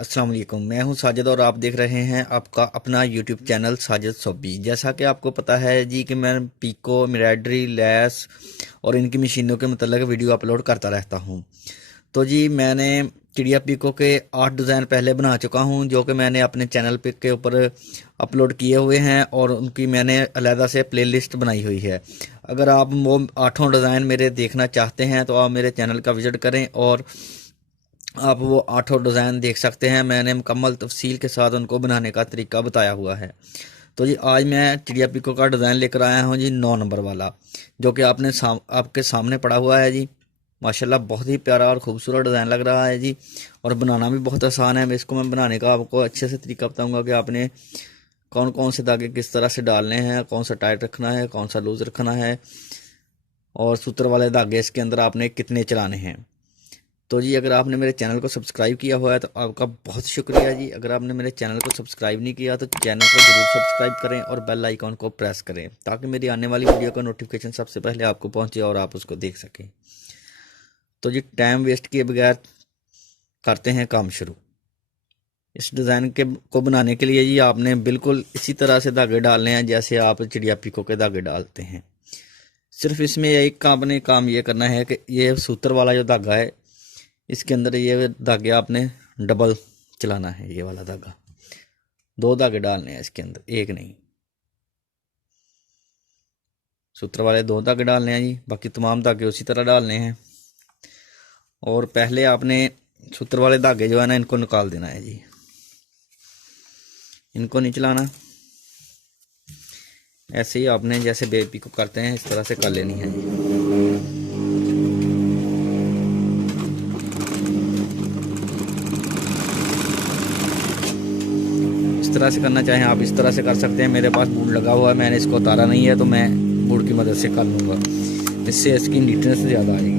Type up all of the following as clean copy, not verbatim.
अस्सलाम वालेकुम। मैं हूं साजिद और आप देख रहे हैं आपका अपना यूट्यूब चैनल साजिद सोबी। जैसा कि आपको पता है जी कि मैं पीको, एम्ब्रॉयडरी, लैस और इनकी मशीनों के मतलब वीडियो अपलोड करता रहता हूं। तो जी मैंने चिड़िया पीको के 8 डिज़ाइन पहले बना चुका हूं जो कि मैंने अपने चैनल पे के ऊपर अपलोड किए हुए हैं और उनकी मैंने अलहदा से प्लेलिस्ट बनाई हुई है। अगर आप वो 8 डिज़ाइन मेरे देखना चाहते हैं तो आप मेरे चैनल का विज़िट करें और आप वो 8 डिज़ाइन देख सकते हैं। मैंने मुकम्मल तफसील के साथ उनको बनाने का तरीका बताया हुआ है। तो जी आज मैं चिड़िया पीको का डिज़ाइन लेकर आया हूँ जी 9 नंबर वाला, जो कि आपके सामने पड़ा हुआ है जी। माशाल्लाह बहुत ही प्यारा और ख़ूबसूरत डिज़ाइन लग रहा है जी, और बनाना भी बहुत आसान है। इसको मैं बनाने का आपको अच्छे से तरीका बताऊँगा कि आपने कौन कौन से धागे किस तरह से डालने हैं, कौन सा टाइट रखना है, कौन सा लूज़ रखना है, और सूत्र वाले धागे इसके अंदर आपने कितने चलाने हैं। तो जी अगर आपने मेरे चैनल को सब्सक्राइब किया हुआ है तो आपका बहुत शुक्रिया जी। अगर आपने मेरे चैनल को सब्सक्राइब नहीं किया तो चैनल को ज़रूर सब्सक्राइब करें और बेल आइकॉन को प्रेस करें ताकि मेरी आने वाली वीडियो का नोटिफिकेशन सबसे पहले आपको पहुंचे और आप उसको देख सकें। तो जी टाइम वेस्ट किए बगैर करते हैं काम शुरू। इस डिज़ाइन के को बनाने के लिए जी आपने बिल्कुल इसी तरह से धागे डालने हैं जैसे आप चिड़िया पीको के धागे डालते हैं। सिर्फ इसमें एक का आपने काम ये करना है कि ये सूत्र वाला जो धागा है इसके अंदर ये धागे आपने डबल चलाना है। ये वाला धागा 2 धागे डालने हैं इसके अंदर, एक नहीं। सूत्र वाले 2 धागे डालने हैं जी, बाकी तमाम धागे उसी तरह डालने हैं। और पहले आपने सूत्र वाले धागे जो है ना इनको निकाल देना है जी, इनको नहीं चलाना। ऐसे ही आपने जैसे बेबी को करते हैं इस तरह से कर लेनी है जी। इस तरह से करना चाहें आप इस तरह से कर सकते हैं। मेरे पास बूट लगा हुआ है, मैंने इसको उतारा नहीं है तो मैं बूट की मदद से कर लूँगा, इससे इसकी नीटनेस ज़्यादा आएगी।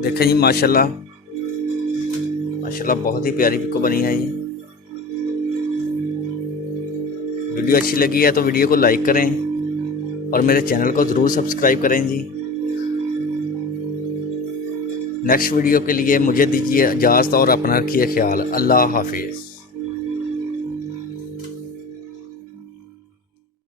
देखें जी माशाल्लाह माशाल्लाह बहुत ही प्यारी पिको बनी है ये। वीडियो अच्छी लगी है तो वीडियो को लाइक करें और मेरे चैनल को ज़रूर सब्सक्राइब करें जी। नेक्स्ट वीडियो के लिए मुझे दीजिए इजाज़त और अपना रखिए ख्याल। अल्लाह हाफिज़।